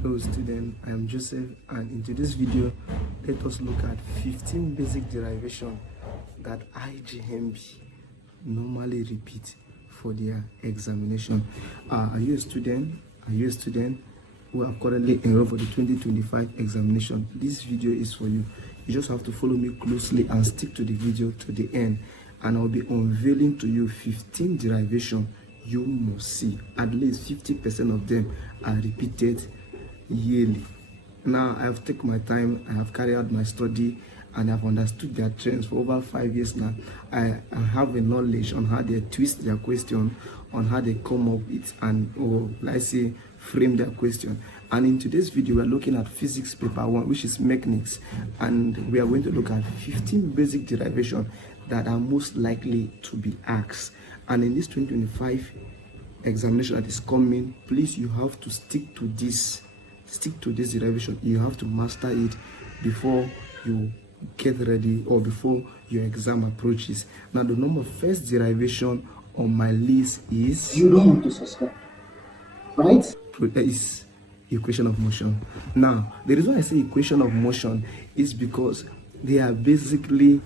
Hello student, I am Joseph, and in today's video let us look at 15 basic derivation that IJMB normally repeat for their examination. Are you a student? Are you a student who have currently enrolled for the 2025 examination? This video is for you. You just have to follow me closely and stick to the video to the end, and I'll be unveiling to you 15 derivation you must see. At least 50% of them are repeated yearly. Now I have taken my time, I have carried out my study, and I've understood their trends for over 5 years now. I have a knowledge on how they twist their question, on how they come up with and, or let's say, frame their question. And in today's video, we are looking at physics paper 1, which is mechanics, and we are going to look at 15 basic derivation that are most likely to be asked. And in this 2025 examination that is coming, please, you have to stick to this derivation. You have to master it before you get ready or before your exam approaches. Now, the first derivation on my list is, you don't want to subscribe, right? Is equation of motion. Now, the reason I say equation of motion is because they are basically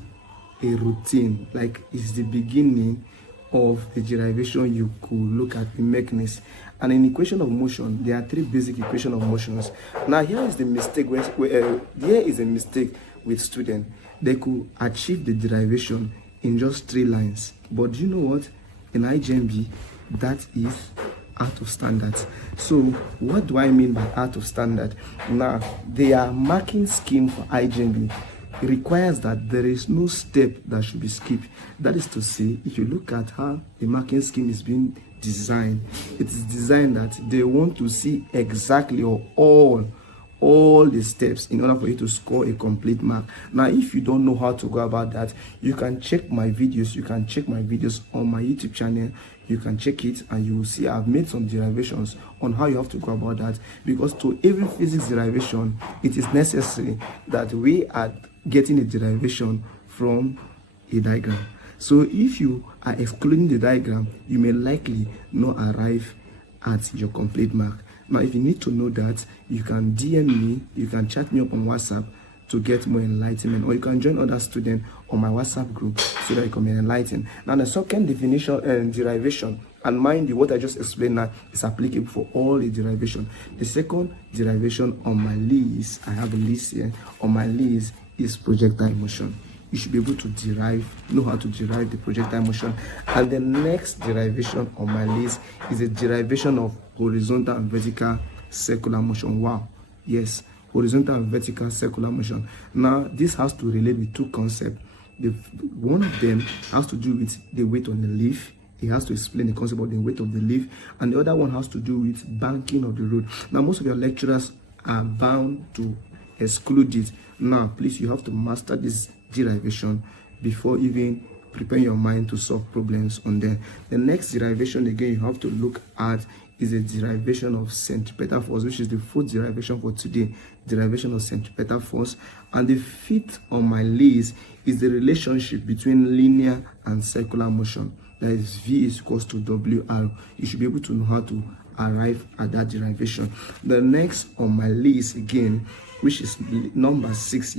a routine, like it's the beginning of the derivation you could look at in mechanics. And in equation of motion, there are 3 basic equation of motions. Now here is the mistake. Here is a mistake with students. They could achieve the derivation in just 3 lines. But you know what? In IJMB, that is out of standard. So what do I mean by out of standard? Now, their marking scheme for IJMB requires that there is no step that should be skipped. That is to say, if you look at how the marking scheme is being designed, it is designed that they want to see exactly or all the steps in order for you to score a complete mark. Now, if you don't know how to go about that, you can check my videos. You can check my videos on my YouTube channel. You can check it and you will see I've made some derivations on how you have to go about that, because to every physics derivation, it is necessary that we are getting a derivation from a diagram. So if you are excluding the diagram, you may likely not arrive at your complete mark. Now, if you need to know that, you can DM me, you can chat me up on WhatsApp to get more enlightenment, or you can join other students on my WhatsApp group so that you can be enlightened. Now, the second definition and derivation, and mind you, what I just explained now is applicable for all the derivation. The second derivation on my list, I have a list here, on my list is projectile motion. You should be able to know how to derive the projectile motion. And the next derivation on my list is a derivation of horizontal and vertical circular motion. Wow, yes, horizontal and vertical circular motion. Now, this has to relate with 2 concepts. One of them has to do with the weight on the leaf. It has to explain the concept of the weight of the leaf. And the other one has to do with banking of the road. Now, most of your lecturers are bound to exclude it. Now, please, you have to master this derivation before even preparing your mind to solve problems on them. The next derivation, again, you have to look at is a derivation of centripetal force, which is the 4th derivation for today, derivation of centripetal force. And the 5th on my list is the relationship between linear and circular motion. That is V is equals to WR. You should be able to know how to arrive at that derivation. The next on my list, again, which is number 6,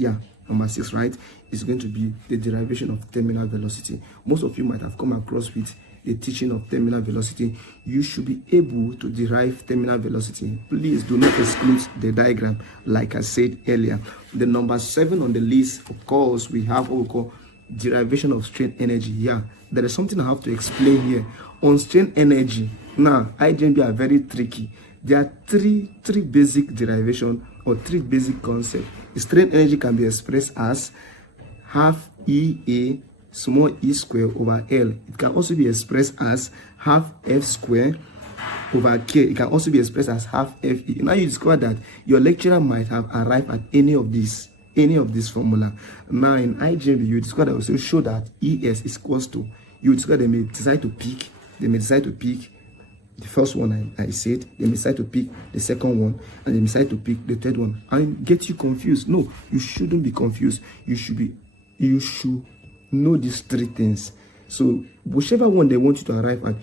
number 6, right, is going to be the derivation of terminal velocity. Most of you might have come across with the teaching of terminal velocity. You should be able to derive terminal velocity. Please do not exclude the diagram, like I said earlier. The number 7 on the list, of course, we have what we call derivation of strain energy. Yeah, there is something I have to explain here on strain energy. Now, IJMB are very tricky. There are three basic derivation or 3 basic concepts. Strain energy can be expressed as half EA small e square over L. It can also be expressed as half F square over K. It can also be expressed as half FE. Now you discover that your lecturer might have arrived at any of this formula. Now in IJMB, you discover that also show that ES is equals to, you discover they may decide to pick the first one I said, they may decide to pick the second one, and they may decide to pick the third one, and get you confused. No, you shouldn't be confused. You should know these 3 things. So whichever one they want you to arrive at,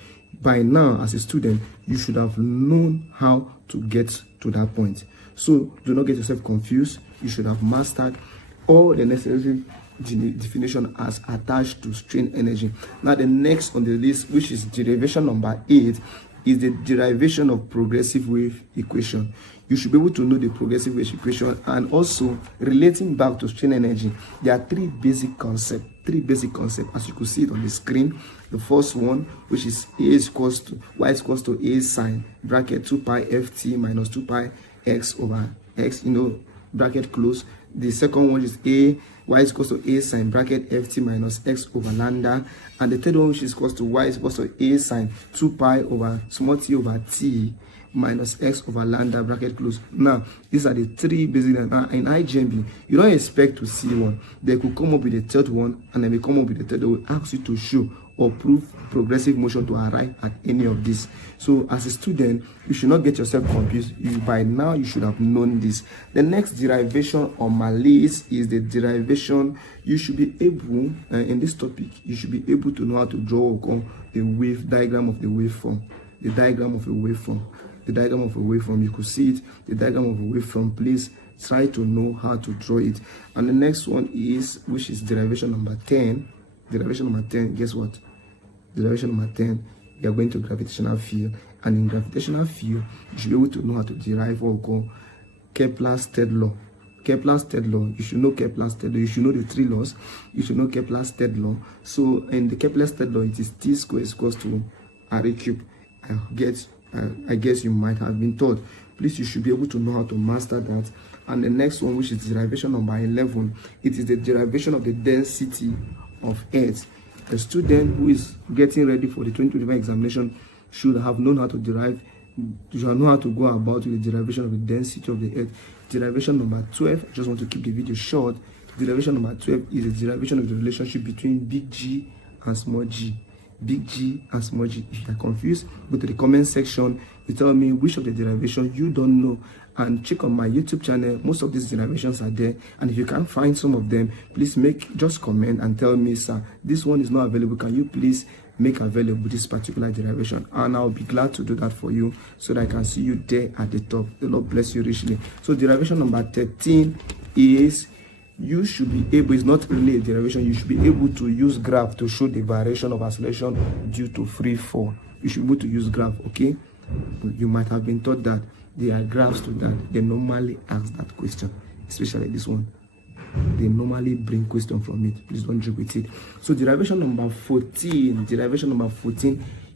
by now, as a student, you should have known how to get to that point. So do not get yourself confused. You should have mastered all the necessary definition as attached to strain energy. Now the next on the list, which is derivation number 8, is the derivation of progressive wave equation. You should be able to know the progressive wave equation, and also relating back to strain energy. There are three basic concepts as you could see it on the screen. The first one, which is y is equals to a sine bracket 2 pi ft minus 2 pi x over x, bracket close. The second one is y is equals to a sine bracket ft minus x over lambda, and the third one, which is equals to y is equals to a sine 2 pi over small t over t minus x over lambda bracket close. Now these are the three basic. In IJMB, you don't expect to see one. They could come up with the third one, and then they come up with the third. They will ask you to show or prove progressive motion to arrive at any of this. So as a student, you should not get yourself confused. By now you should have known this. The next derivation on my list is the derivation. You should be able, in this topic, you should be able to know how to draw the wave diagram of the waveform. The diagram of a waveform. The diagram of a waveform, you could see it. The diagram of a waveform, please try to know how to draw it. And the next one is, which is derivation number 10. Derivation number 10, guess what? Derivation number 10, we are going to gravitational field. And in gravitational field, you should be able to know how to derive what we call Kepler's third law. Kepler's third law, you should know Kepler's third law. You should know the three laws. You should know Kepler's third law. So in the Kepler's third law, it is t squared is equals to r cube. I guess you might have been taught. Please, you should be able to know how to master that. And the next one, which is derivation number 11, it is the derivation of the density of Earth. A student who is getting ready for the 2025 examination should have known how to derive, you should know how to go about with the derivation of the density of the Earth. Derivation number 12, I just want to keep the video short. Derivation number 12 is the derivation of the relationship between big G and small g. Big G and small g. If you are confused, go to the comment section. You tell me which of the derivation you don't know, and check on my YouTube channel. Most of these derivations are there, and if you can't find some of them, please just comment and tell me, sir, this one is not available. Can you please make available this particular derivation? And I'll be glad to do that for you, so that I can see you there at the top. The Lord bless you richly. So derivation number 13 is, you should be able, it's not really a derivation, you should be able to use graph to show the variation of acceleration due to free fall. You should be able to use graph, okay? You might have been taught that there are graphs to that. They normally ask that question, especially this one. They normally bring question from it. Please don't joke with it. So derivation number 14,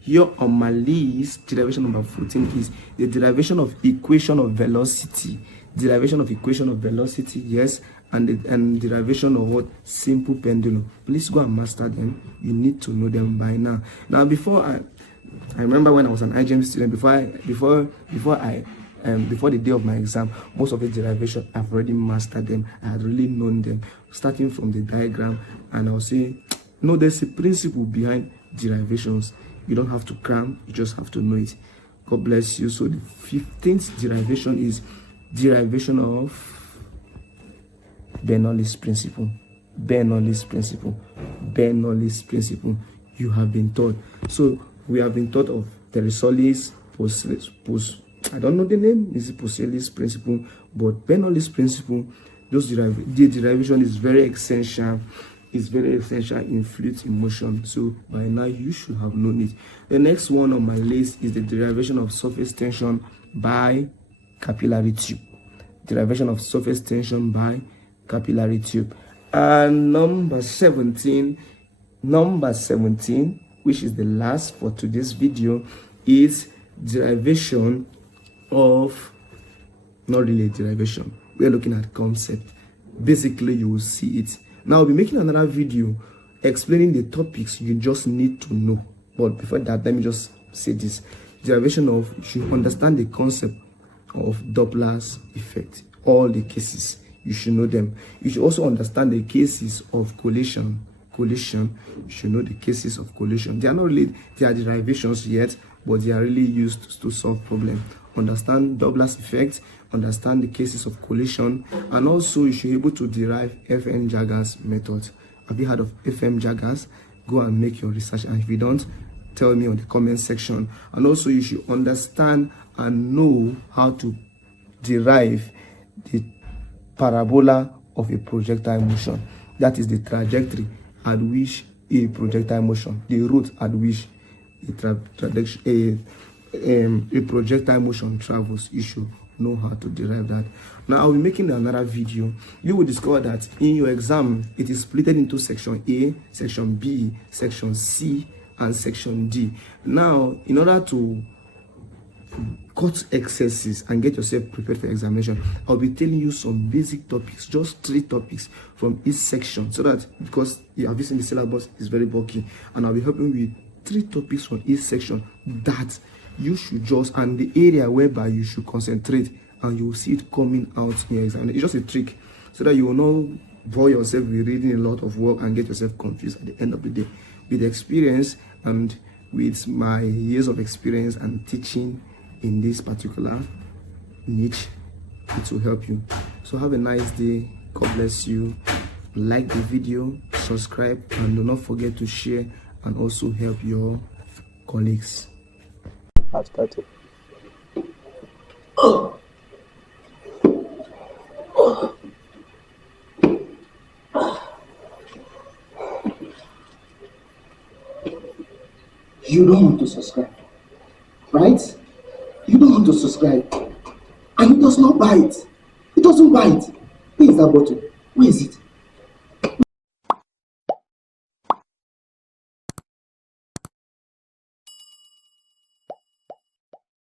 here on my list, derivation number 14 is the derivation of equation of velocity. Derivation of equation of velocity, yes, and derivation of what? Simple pendulum. Please go and master them. You need to know them by now. Now, before I remember when I was an IJMB student, before the day of my exam, most of the derivation I've already mastered them. I had really known them, starting from the diagram, and I'll say, no, there's a principle behind derivations. You don't have to cram, you just have to know it. God bless you. So the 15th derivation is derivation of Bernoulli's principle. Bernoulli's principle. You have been taught. So we have been taught of Bernoulli's I don't know the name. Is it Bernoulli's principle? But Bernoulli's principle, the derivation is very essential. It's very essential in fluid motion. So by now you should have known it. The next one on my list is the derivation of surface tension by capillary tube. Derivation of surface tension by capillary tube. And number 17, which is the last for today's video, is derivation of, not really a derivation, we are looking at concept. Basically, you will see it. Now I'll be making another video explaining the topics you just need to know. But before that, let me just say this. Derivation of, you should understand the concept of Doppler's effect. All the cases, you should know them. You should also understand the cases of collision. You should know the cases of collision. They are not really, they are derivations yet, but they are really used to solve problems. Understand Doppler's effect, understand the cases of collision, and also you should be able to derive FM Jaggers method. Have you heard of FM Jaggers? Go and make your research, and if you don't, tell me on the comment section. And also you should understand and know how to derive the parabola of a projectile motion. That is the trajectory at which a projectile motion, the route at which a projectile motion travels. You should know how to derive that. Now I'll be making another video. You will discover that in your exam it is split into section A, section B, section C, and section D. Now, in order to cut excesses and get yourself prepared for examination, I'll be telling you some basic topics, just 3 topics from each section, so that, because you have seen the syllabus is very bulky, and I'll be helping you with 3 topics from each section that you should just, and the area whereby you should concentrate, and you will see it coming out in your exam. It's just a trick so that you will not bore yourself with reading a lot of work and get yourself confused at the end of the day. With experience and with my years of experience and teaching in this particular niche, it will help you. So have a nice day. God bless you. Like the video, subscribe, and do not forget to share and also help your colleagues. I've started. You don't want to subscribe, right? You don't want to subscribe. And it does not bite. It doesn't bite. Where is that bottle? Where is it?